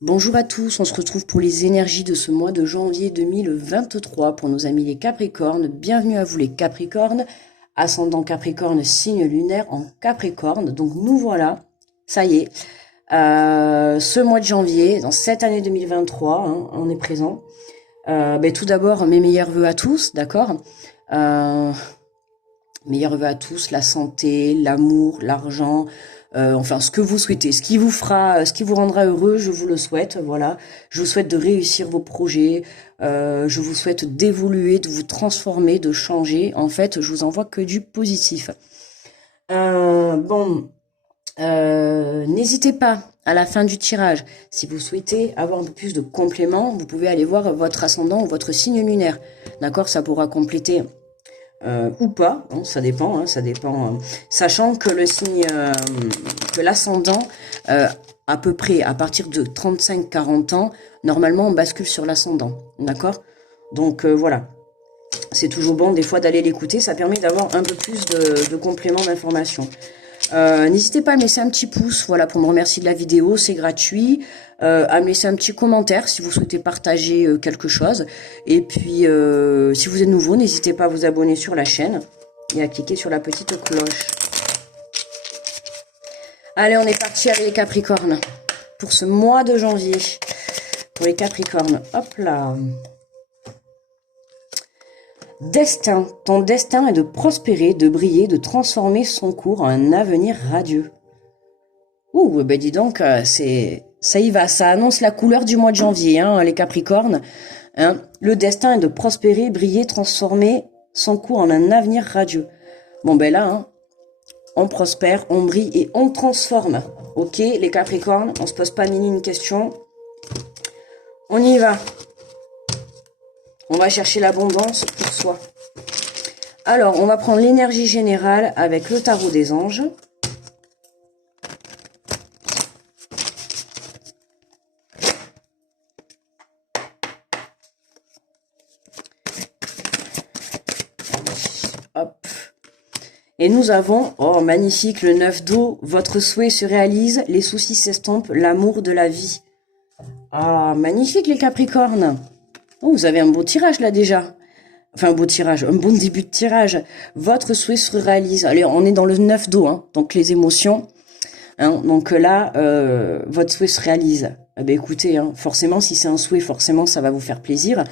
Bonjour à tous, on se retrouve pour les énergies de ce mois de janvier 2023 pour nos amis les Capricornes. Bienvenue à vous les Capricornes, ascendant Capricorne, signe lunaire en Capricorne. Donc nous voilà, ça y est, ce mois de janvier, dans cette année 2023, on est présent. Tout d'abord, mes meilleurs vœux à tous, d'accord. Meilleurs vœux à tous, la santé, l'amour, l'argent, enfin ce que vous souhaitez, ce qui vous rendra heureux, je vous le souhaite, voilà. Je vous souhaite de réussir vos projets, je vous souhaite d'évoluer, de vous transformer, de changer. En fait, je vous envoie que du positif. N'hésitez pas à la fin du tirage, si vous souhaitez avoir un peu plus de compléments, vous pouvez aller voir votre ascendant ou votre signe lunaire. D'accord, ça pourra compléter ou pas, hein, ça dépend, sachant que le signe, que l'ascendant, à peu près à partir de 35-40 ans, normalement on bascule sur l'ascendant, d'accord. Donc voilà, c'est toujours bon des fois d'aller l'écouter, ça permet d'avoir un peu plus de compléments d'informations. N'hésitez pas à me laisser un petit pouce, voilà, pour me remercier de la vidéo, c'est gratuit. À me laisser un petit commentaire si vous souhaitez partager quelque chose. Et puis, si vous êtes nouveau, n'hésitez pas à vous abonner sur la chaîne et à cliquer sur la petite cloche. Allez, on est parti avec les Capricornes pour ce mois de janvier. Pour les Capricornes, hop là. Destin. Ton destin est de prospérer, de briller, de transformer son cours en un avenir radieux. Ouh, ben dis donc, ça y va, ça annonce la couleur du mois de janvier, hein, les Capricornes. Hein. Le destin est de prospérer, briller, transformer son cours en un avenir radieux. Bon ben là, hein, on prospère, on brille et on transforme. Ok, les Capricornes, on se pose pas ni une question. On y va. On va chercher l'abondance pour soi. Alors, on va prendre l'énergie générale avec le tarot des anges. Hop. Et nous avons, oh magnifique, le 9 d'eau. Votre souhait se réalise, les soucis s'estompent, l'amour de la vie. Ah, magnifique les Capricornes. Oh, vous avez un beau tirage là déjà. Enfin, un beau tirage, un bon début de tirage. Votre souhait se réalise. Allez, on est dans le 9 d'eau, hein, donc les émotions. Hein, donc là, votre souhait se réalise. Eh ben, écoutez, hein, forcément, si c'est un souhait, forcément, ça va vous faire plaisir.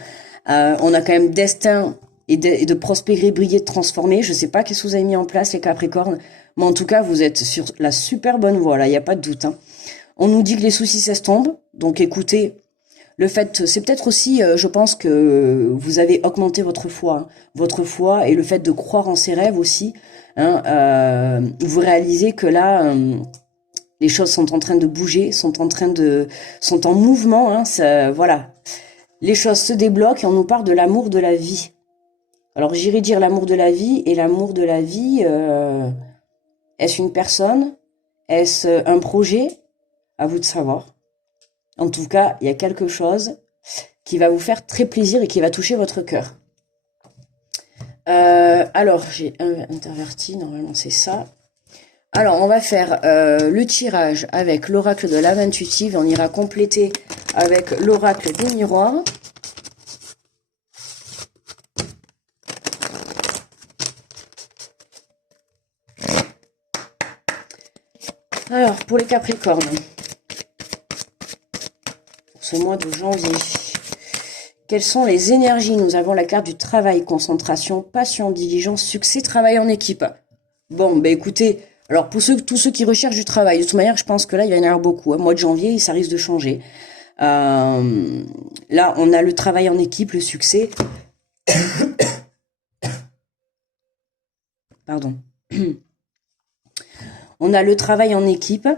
On a quand même destin et de prospérer, briller, de transformer. Je sais pas qu'est-ce que vous avez mis en place, les Capricornes. Mais en tout cas, vous êtes sur la super bonne voie, là, il n'y a pas de doute. Hein. On nous dit que les soucis s'estompent. Donc écoutez, le fait, c'est peut-être aussi, je pense que vous avez augmenté votre foi. Hein. Votre foi et le fait de croire en ses rêves aussi. Hein, vous réalisez que là... les choses sont en train de bouger, sont en mouvement, hein, voilà. Les choses se débloquent et on nous parle de l'amour de la vie. Alors j'irais dire l'amour de la vie, et l'amour de la vie, est-ce une personne? Est-ce un projet? À vous de savoir. En tout cas, il y a quelque chose qui va vous faire très plaisir et qui va toucher votre cœur. Alors, j'ai un interverti, normalement c'est ça. Alors, on va faire le tirage avec l'oracle de l'âme intuitive. On ira compléter avec l'oracle des miroirs. Alors, pour les Capricornes, pour ce mois de janvier, quelles sont les énergies? Nous avons la carte du travail, concentration, passion, diligence, succès, travail en équipe. Bon, ben écoutez... Alors, pour tous ceux qui recherchent du travail, de toute manière, je pense que là, il va y en avoir beaucoup. Hein. Mois de janvier, ça risque de changer. Là, on a le travail en équipe, le succès. Pardon. On a le travail en équipe,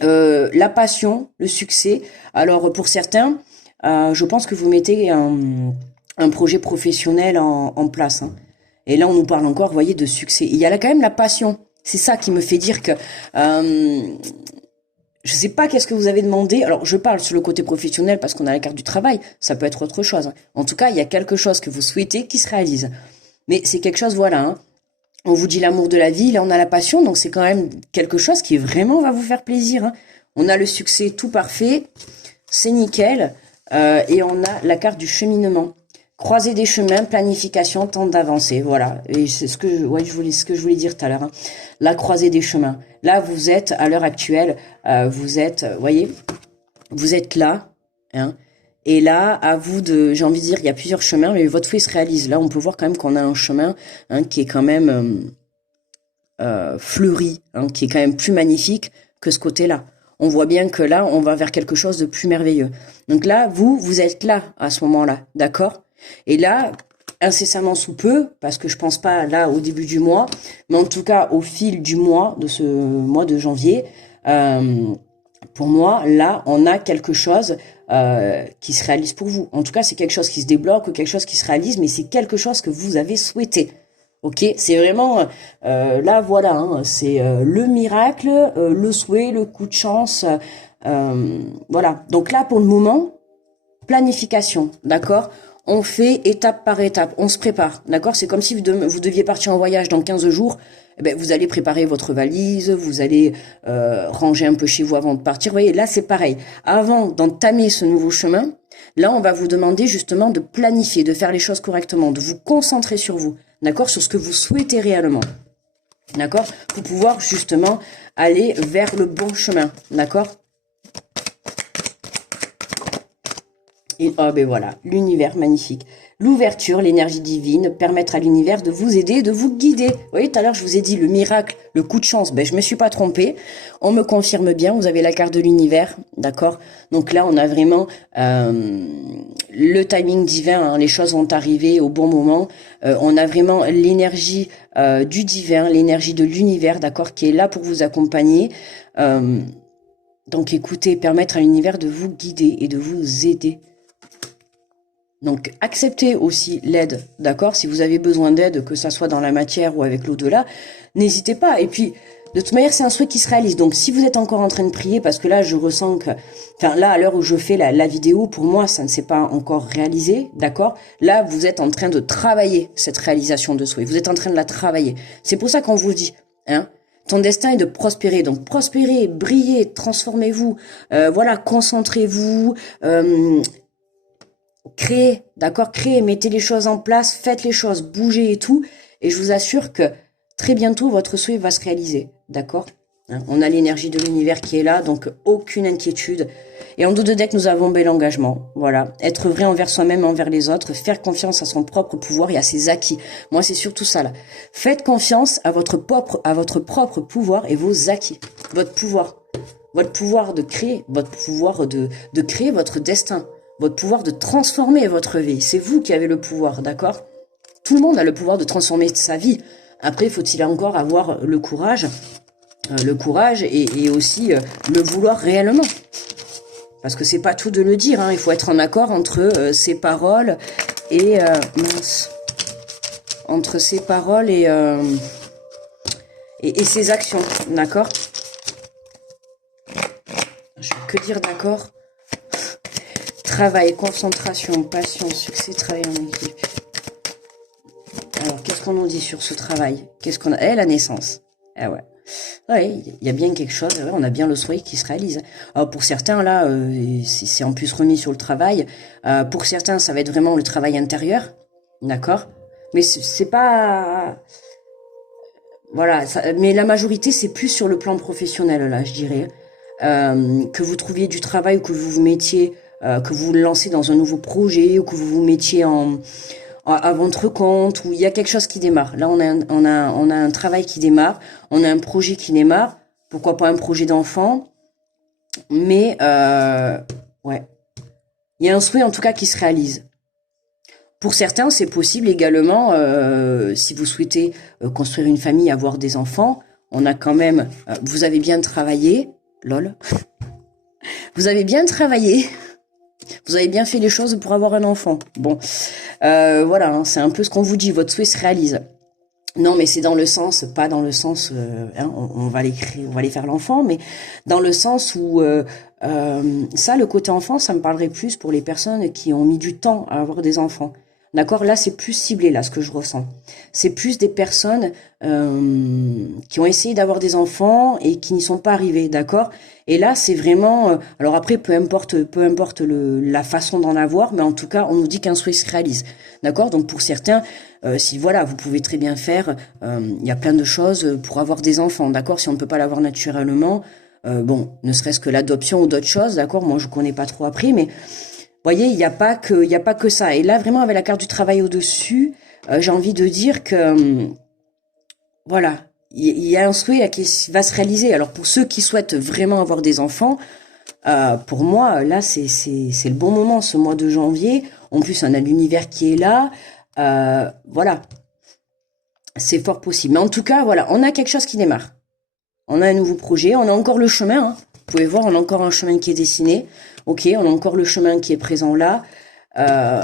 la passion, le succès. Alors, pour certains, je pense que vous mettez un projet professionnel en place. Hein. Et là, on nous parle encore, vous voyez, de succès. Il y a là quand même la passion. C'est ça qui me fait dire que je sais pas qu'est-ce que vous avez demandé. Alors, je parle sur le côté professionnel parce qu'on a la carte du travail. Ça peut être autre chose. Hein. En tout cas, il y a quelque chose que vous souhaitez qui se réalise. Mais c'est quelque chose, voilà. Hein. On vous dit l'amour de la vie, là on a la passion, donc c'est quand même quelque chose qui vraiment va vous faire plaisir. Hein. On a le succès tout parfait, c'est nickel. Et on a la carte du cheminement. Croiser des chemins, planification, temps d'avancer. Voilà. Et c'est ce que je voulais dire tout à l'heure. Hein. La croisée des chemins. Là, vous êtes, à l'heure actuelle, vous êtes, voyez, vous êtes là. Hein. Et là, à vous de, j'ai envie de dire, il y a plusieurs chemins, mais votre souhait se réalise. Là, on peut voir quand même qu'on a un chemin qui est quand même fleuri, qui est quand même plus magnifique que ce côté-là. On voit bien que là, on va vers quelque chose de plus merveilleux. Donc là, vous êtes là à ce moment-là, d'accord? Et là, incessamment sous peu, parce que je pense pas là au début du mois, mais en tout cas au fil du mois, de ce mois de janvier, pour moi, là, on a quelque chose qui se réalise pour vous. En tout cas, c'est quelque chose qui se débloque ou quelque chose qui se réalise, mais c'est quelque chose que vous avez souhaité. Ok, c'est vraiment là voilà, hein, c'est le miracle, le souhait, le coup de chance, voilà. Donc là pour le moment, planification, d'accord. On fait étape par étape, on se prépare, d'accord. C'est comme si vous deviez partir en voyage dans 15 jours. Eh ben, vous allez préparer votre valise, vous allez ranger un peu chez vous avant de partir. Vous voyez, là c'est pareil. Avant d'entamer ce nouveau chemin, là on va vous demander justement de planifier, de faire les choses correctement, de vous concentrer sur vous. D'accord, sur ce que vous souhaitez réellement, d'accord, pour pouvoir justement aller vers le bon chemin, d'accord. Et oh ben voilà, l'univers magnifique. L'ouverture, l'énergie divine, permettre à l'univers de vous aider, de vous guider. Vous voyez, tout à l'heure, je vous ai dit le miracle, le coup de chance. Ben, je me suis pas trompée. On me confirme bien, vous avez la carte de l'univers, d'accord. Donc là, on a vraiment le timing divin, hein, les choses vont arriver au bon moment. On a vraiment l'énergie du divin, l'énergie de l'univers, d'accord, qui est là pour vous accompagner. Donc écoutez, permettre à l'univers de vous guider et de vous aider. Donc, acceptez aussi l'aide, d'accord? Si vous avez besoin d'aide, que ça soit dans la matière ou avec l'au-delà, n'hésitez pas. Et puis, de toute manière, c'est un souhait qui se réalise. Donc, si vous êtes encore en train de prier, parce que là, je ressens que... Enfin, là, à l'heure où je fais la vidéo, pour moi, ça ne s'est pas encore réalisé, d'accord? Là, vous êtes en train de travailler cette réalisation de souhait. Vous êtes en train de la travailler. C'est pour ça qu'on vous dit, hein? Ton destin est de prospérer. Donc, prospérez, brillez, transformez-vous. Voilà, concentrez-vous... créez, d'accord, créez, mettez les choses en place, faites les choses, bougez et tout, et je vous assure que très bientôt votre souhait va se réaliser, d'accord. On a l'énergie de l'univers qui est là, donc aucune inquiétude. Et en dos de deck, nous avons bel engagement, voilà, être vrai envers soi-même, envers les autres, faire confiance à son propre pouvoir et à ses acquis. Moi, c'est surtout ça là. Faites confiance à votre propre pouvoir et vos acquis, votre pouvoir de créer, votre pouvoir de créer votre destin. Votre pouvoir de transformer votre vie. C'est vous qui avez le pouvoir, d'accord? Tout le monde a le pouvoir de transformer sa vie. Après, faut-il encore avoir le courage et aussi le vouloir réellement. Parce que c'est pas tout de le dire, hein. Il faut être en accord entre ses paroles et... entre ses paroles et ses actions, d'accord? Je vais que dire d'accord. Travail, concentration, passion, succès, travail en équipe. Alors, qu'est-ce qu'on nous dit sur ce travail? Qu'est-ce qu'on a? La naissance. Ah ouais. Ouais, il y a bien quelque chose. Ouais, on a bien le souhait qui se réalise. Alors, pour certains, là, c'est en plus remis sur le travail. Pour certains, ça va être vraiment le travail intérieur. D'accord? Mais c'est pas... Voilà. Mais la majorité, c'est plus sur le plan professionnel, là, je dirais. Que vous trouviez du travail ou que vous vous mettiez... que vous vous lancez dans un nouveau projet ou que vous vous mettiez à votre compte, où il y a quelque chose qui démarre. Là, on a un travail qui démarre, on a un projet qui démarre, pourquoi pas un projet d'enfant, mais ouais, il y a un souhait en tout cas qui se réalise. Pour certains, c'est possible également, si vous souhaitez construire une famille, avoir des enfants, on a quand même, vous avez bien travaillé, lol, vous avez bien travaillé. Vous avez bien fait les choses pour avoir un enfant. Bon, voilà, hein, c'est un peu ce qu'on vous dit, votre souhait se réalise. Non, mais c'est dans le sens, pas dans le sens, hein, on va les créer, on va les faire l'enfant, mais dans le sens où ça, le côté enfant, ça me parlerait plus pour les personnes qui ont mis du temps à avoir des enfants. D'accord? Là, c'est plus ciblé, là, ce que je ressens. C'est plus des personnes qui ont essayé d'avoir des enfants et qui n'y sont pas arrivées, d'accord? Et là, c'est vraiment... alors après, peu importe la façon d'en avoir, mais en tout cas, on nous dit qu'un souhait se réalise. D'accord? Donc pour certains, si voilà, vous pouvez très bien faire... il y a plein de choses pour avoir des enfants, d'accord? Si on ne peut pas l'avoir naturellement, bon, ne serait-ce que l'adoption ou d'autres choses, d'accord? Moi, je connais pas trop appris, mais... voyez, il y a pas que ça. Et là, vraiment, avec la carte du travail au-dessus, j'ai envie de dire que, voilà, il y a un souhait là, qui va se réaliser. Alors, pour ceux qui souhaitent vraiment avoir des enfants, pour moi, là, c'est le bon moment, ce mois de janvier. En plus, on a l'univers qui est là. Voilà, c'est fort possible. Mais en tout cas, voilà, on a quelque chose qui démarre. On a un nouveau projet, on a encore le chemin, hein. Vous pouvez voir, on a encore un chemin qui est dessiné. Ok, on a encore le chemin qui est présent là. Euh,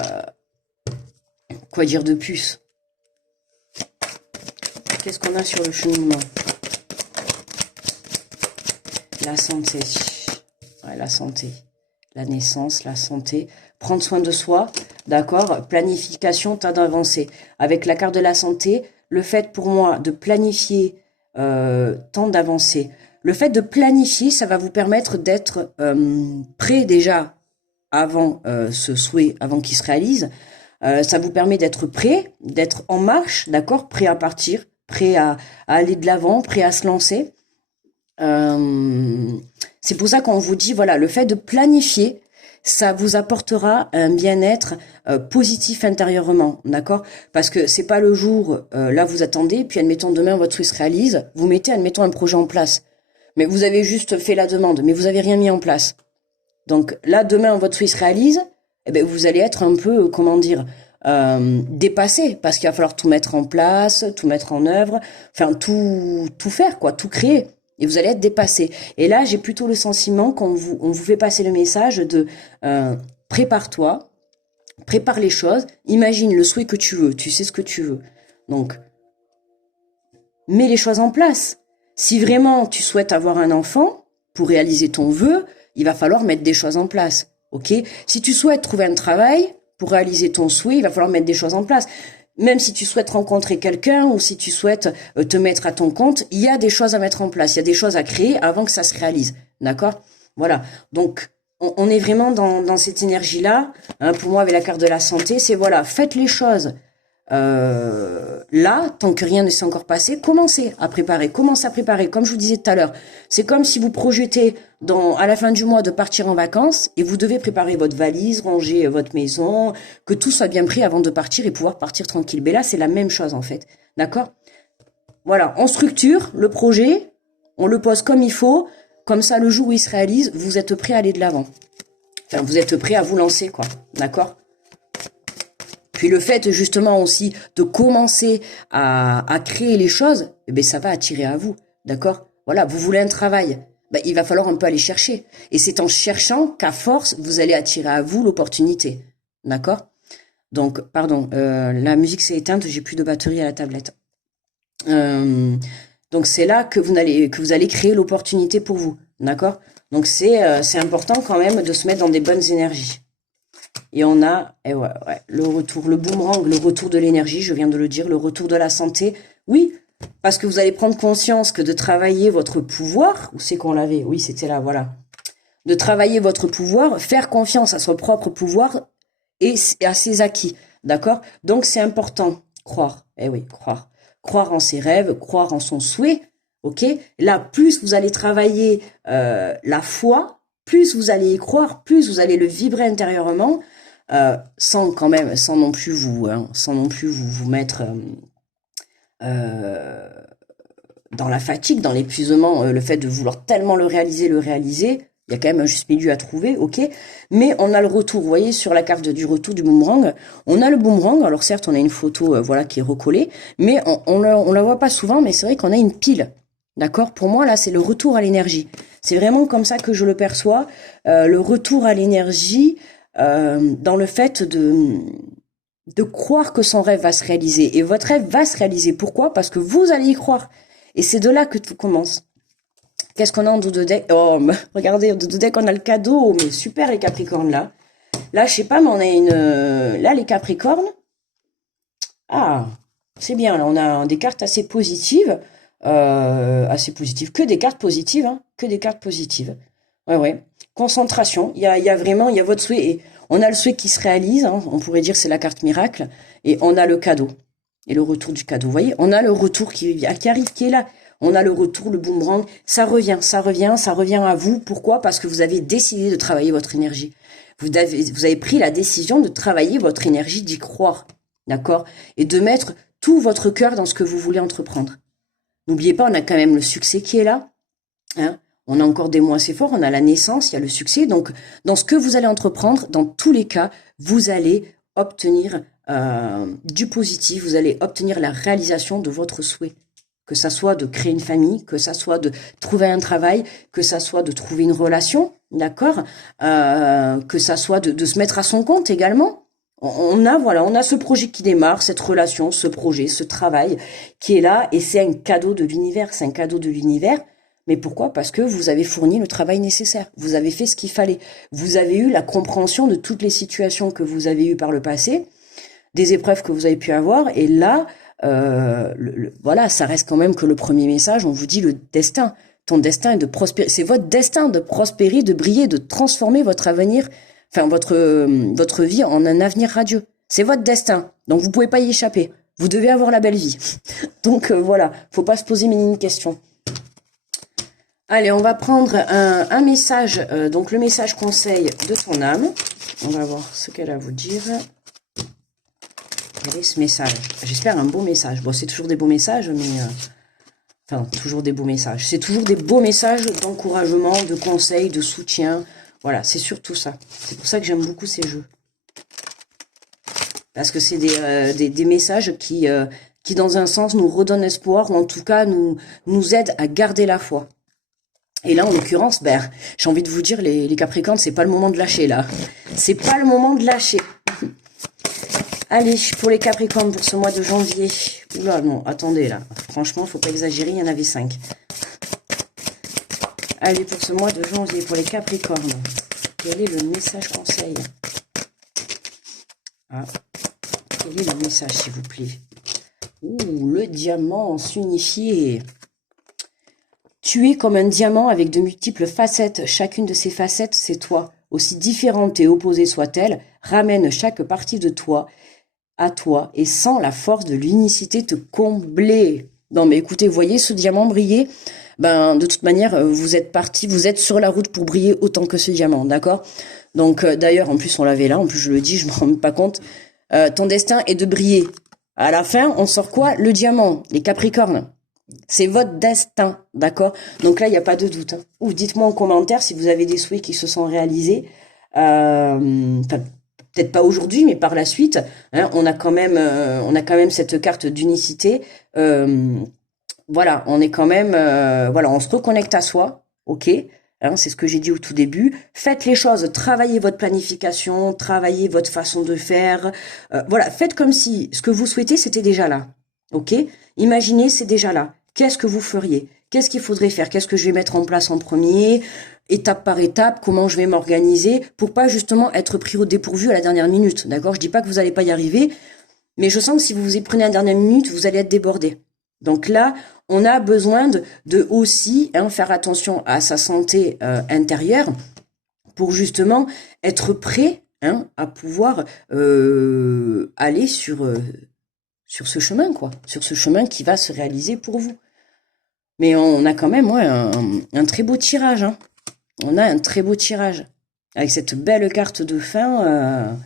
quoi dire de plus? Qu'est-ce qu'on a sur le cheminement? La santé. Ouais, la santé. La naissance, la santé. Prendre soin de soi, d'accord? Planification, tas d'avancées. Avec la carte de la santé, le fait pour moi de planifier tant d'avancées. Le fait de planifier, ça va vous permettre d'être prêt déjà avant ce souhait, avant qu'il se réalise. Ça vous permet d'être prêt, d'être en marche, d'accord, prêt à partir, prêt à aller de l'avant, prêt à se lancer. C'est pour ça qu'on vous dit, voilà, le fait de planifier, ça vous apportera un bien-être positif intérieurement, d'accord? Parce que c'est pas le jour, là vous attendez, puis admettons demain votre souhait se réalise, vous mettez admettons un projet en place. Mais vous avez juste fait la demande, mais vous avez rien mis en place. Donc là, demain, votre souhait se réalise, eh ben, vous allez être un peu, comment dire, dépassé, parce qu'il va falloir tout mettre en place, tout mettre en œuvre, enfin tout faire, quoi, tout créer. Et vous allez être dépassé. Et là, j'ai plutôt le sentiment on vous fait passer le message de prépare-toi, prépare les choses, imagine le souhait que tu veux, tu sais ce que tu veux. Donc, mets les choses en place. Si vraiment tu souhaites avoir un enfant, pour réaliser ton vœu, il va falloir mettre des choses en place. Ok? Si tu souhaites trouver un travail, pour réaliser ton souhait, il va falloir mettre des choses en place. Même si tu souhaites rencontrer quelqu'un ou si tu souhaites te mettre à ton compte, il y a des choses à mettre en place, il y a des choses à créer avant que ça se réalise. D'accord? Voilà. Donc, on est vraiment dans cette énergie-là. Hein, pour moi, avec la carte de la santé, c'est voilà, faites les choses. Là, tant que rien ne s'est encore passé, commencez à préparer, comme je vous disais tout à l'heure. C'est comme si vous projetez à la fin du mois de partir en vacances et vous devez préparer votre valise, ranger votre maison, que tout soit bien pris avant de partir et pouvoir partir tranquille. Mais là, c'est la même chose en fait. D'accord? Voilà, on structure le projet, on le pose comme il faut, comme ça le jour où il se réalise, vous êtes prêt à aller de l'avant. Enfin, vous êtes prêt à vous lancer, quoi. D'accord? Puis le fait justement aussi de commencer à créer les choses, eh bien, ça va attirer à vous, d'accord? Voilà, vous voulez un travail, ben, il va falloir un peu aller chercher. Et c'est en cherchant qu'à force, vous allez attirer à vous l'opportunité, d'accord? Donc, pardon, la musique s'est éteinte, j'ai plus de batterie à la tablette. Donc c'est là que vous allez créer l'opportunité pour vous, d'accord? Donc c'est important quand même de se mettre dans des bonnes énergies. Et on a le retour, le boomerang, le retour de l'énergie, je viens de le dire, le retour de la santé. Oui, parce que vous allez prendre conscience que de travailler votre pouvoir, où c'est qu'on l'avait? Oui, c'était là, voilà. De travailler votre pouvoir, faire confiance à son propre pouvoir et à ses acquis, d'accord? Donc c'est important, croire. Eh oui, croire. Croire en ses rêves, croire en son souhait, ok? Là, plus vous allez travailler la foi, plus vous allez y croire, plus vous allez le vibrer intérieurement, sans non plus vous mettre dans la fatigue, dans l'épuisement, le fait de vouloir tellement le réaliser, il y a quand même un juste milieu à trouver, ok? Mais on a le retour, vous voyez, sur la carte du retour du boomerang, on a le boomerang, alors certes, on a une photo, voilà, qui est recollée, mais on la voit pas souvent, mais c'est vrai qu'on a une pile, d'accord? Pour moi, là, c'est le retour à l'énergie. C'est vraiment comme ça que je le perçois, le retour à l'énergie, dans le fait de croire que son rêve va se réaliser. Et votre rêve va se réaliser. Pourquoi? Parce que vous allez y croire. Et c'est de là que tout commence. Qu'est-ce qu'on a en dos de deck? Oh, regardez, en dos de deck, on a le cadeau. Mais super, les Capricornes, là. Là, je sais pas, mais on a là, les Capricornes, Ah, c'est bien, là, on a des cartes assez positives, que des cartes positives, hein, que des cartes positives. Ouais, ouais. Concentration, il y a vraiment, il y a votre souhait, et on a le souhait qui se réalise, hein, on pourrait dire c'est la carte miracle, et on a le cadeau, et le retour du cadeau. Vous voyez, on a le retour qui arrive, qui est là. On a le retour, le boomerang, ça revient, ça revient, ça revient à vous. Pourquoi? Parce que vous avez décidé de travailler votre énergie. Vous avez pris la décision de travailler votre énergie, d'y croire, d'accord? Et de mettre tout votre cœur dans ce que vous voulez entreprendre. N'oubliez pas, on a quand même le succès qui est là, hein. On a encore des mots assez forts, on a la naissance, il y a le succès. Donc, dans ce que vous allez entreprendre, dans tous les cas, vous allez obtenir du positif, vous allez obtenir la réalisation de votre souhait. Que ça soit de créer une famille, que ça soit de trouver un travail, que ça soit de trouver une relation, d'accord, que ça soit de se mettre à son compte également. On a ce projet qui démarre, cette relation, ce projet, ce travail qui est là, et c'est un cadeau de l'univers, c'est un cadeau de l'univers. Mais pourquoi? Parce que vous avez fourni le travail nécessaire, vous avez fait ce qu'il fallait, vous avez eu la compréhension de toutes les situations que vous avez eues par le passé, des épreuves que vous avez pu avoir, et là, voilà, ça reste quand même que le premier message, on vous dit le destin. Ton destin est de prospérer, c'est votre destin de prospérer, de briller, de transformer votre avenir, enfin votre vie en un avenir radieux. C'est votre destin, donc vous pouvez pas y échapper. Vous devez avoir la belle vie. Donc voilà, faut pas se poser mille questions. Allez, on va prendre un message, donc le message conseil de ton âme. On va voir ce qu'elle a à vous dire. Quel est ce message? J'espère un beau message. Bon, c'est toujours des beaux messages, mais... enfin, toujours des beaux messages. C'est toujours des beaux messages d'encouragement, de conseils, de soutien. Voilà, c'est surtout ça. C'est pour ça que j'aime beaucoup ces jeux. Parce que c'est des messages qui, dans un sens, nous redonnent espoir, ou en tout cas, nous aident à garder la foi. Et là, en l'occurrence, ben, j'ai envie de vous dire, les Capricornes, c'est pas le moment de lâcher, là. C'est pas le moment de lâcher. Allez, pour les Capricornes, pour ce mois de janvier. Oula, non, attendez, là. Franchement, faut pas exagérer, il y en avait 5. Allez, pour ce mois de janvier, pour les Capricornes. Quel est le message conseil? Ah, quel est le message, s'il vous plaît? Ouh, le diamant s'unifier. Tu es comme un diamant avec de multiples facettes. Chacune de ces facettes, c'est toi. Aussi différente et opposée soit-elle, ramène chaque partie de toi à toi et sans la force de l'unicité te combler. Non mais écoutez, voyez ce diamant briller? Ben de toute manière, vous êtes parti, vous êtes sur la route pour briller autant que ce diamant, d'accord? Donc d'ailleurs, en plus on l'avait là, en plus je le dis, je m'en rends même pas compte. Ton destin est de briller. À la fin, on sort quoi? Le diamant, les Capricornes. C'est votre destin, d'accord? Donc là, il n'y a pas de doute, hein. Ou dites-moi en commentaire si vous avez des souhaits qui se sont réalisés. Peut-être pas aujourd'hui, mais par la suite, hein, on a quand même cette carte d'unicité. Voilà, on est quand même, voilà, on se reconnecte à soi, ok? Hein, c'est ce que j'ai dit au tout début. Faites les choses, travaillez votre planification, travaillez votre façon de faire. Voilà, faites comme si ce que vous souhaitez, c'était déjà là, ok? Imaginez, c'est déjà là. Qu'est-ce que vous feriez? Qu'est-ce qu'il faudrait faire? Qu'est-ce que je vais mettre en place en premier? Étape par étape, comment je vais m'organiser pour pas justement être pris au dépourvu à la dernière minute, d'accord? Je dis pas que vous n'allez pas y arriver, mais je sens que si vous vous y prenez à la dernière minute, vous allez être débordé. Donc là, on a besoin de aussi faire attention à sa santé intérieure pour justement être prêt à pouvoir aller sur ce chemin, quoi, sur ce chemin qui va se réaliser pour vous. Mais on a quand même un très beau tirage, hein. On a un très beau tirage avec cette belle carte de fin.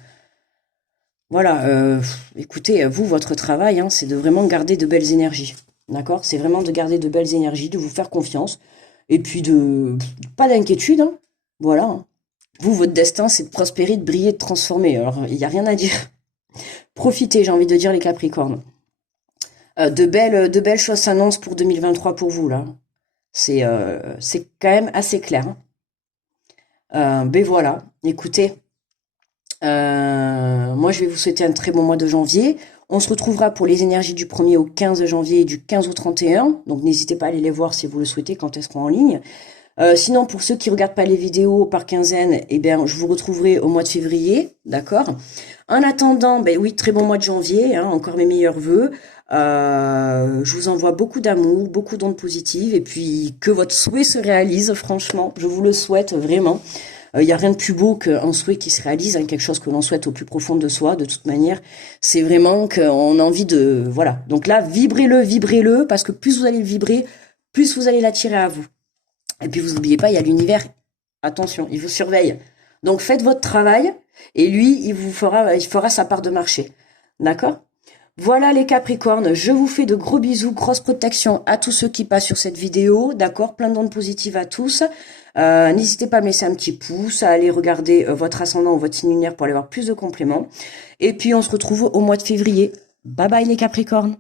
Voilà, écoutez, vous, votre travail, c'est de vraiment garder de belles énergies, d'accord? C'est vraiment de garder de belles énergies, de vous faire confiance, et puis pas d'inquiétude, hein. Voilà, hein. Vous, votre destin, c'est de prospérer, de briller, de transformer. Alors, il n'y a rien à dire. Profitez, j'ai envie de dire, les Capricornes. De belles choses s'annoncent pour 2023 pour vous, là. C'est quand même assez clair, hein. Ben voilà, écoutez, moi je vais vous souhaiter un très bon mois de janvier. On se retrouvera pour les énergies du 1er au 15 janvier et du 15 au 31. Donc n'hésitez pas à aller les voir si vous le souhaitez quand elles seront en ligne. Sinon, pour ceux qui regardent pas les vidéos par quinzaine, eh bien, je vous retrouverai au mois de février, d'accord? En attendant, ben oui, très bon mois de janvier, hein, encore mes meilleurs vœux. Je vous envoie beaucoup d'amour, beaucoup d'ondes positives, et puis que votre souhait se réalise, franchement, je vous le souhaite vraiment. Il n'y a rien de plus beau qu'un souhait qui se réalise, hein, quelque chose que l'on souhaite au plus profond de soi, de toute manière. C'est vraiment qu'on a envie de... Voilà. Donc là, vibrez-le, parce que plus vous allez le vibrer, plus vous allez l'attirer à vous. Et puis vous n'oubliez pas, il y a l'univers. Attention, il vous surveille. Donc faites votre travail, et lui, il fera sa part de marché. D'accord? Voilà les Capricornes, je vous fais de gros bisous, grosse protection à tous ceux qui passent sur cette vidéo, d'accord? Plein d'ondes positives à tous. N'hésitez pas à me laisser un petit pouce, à aller regarder votre ascendant ou votre signe lunaire pour aller voir plus de compléments. Et puis on se retrouve au mois de février. Bye bye les Capricornes.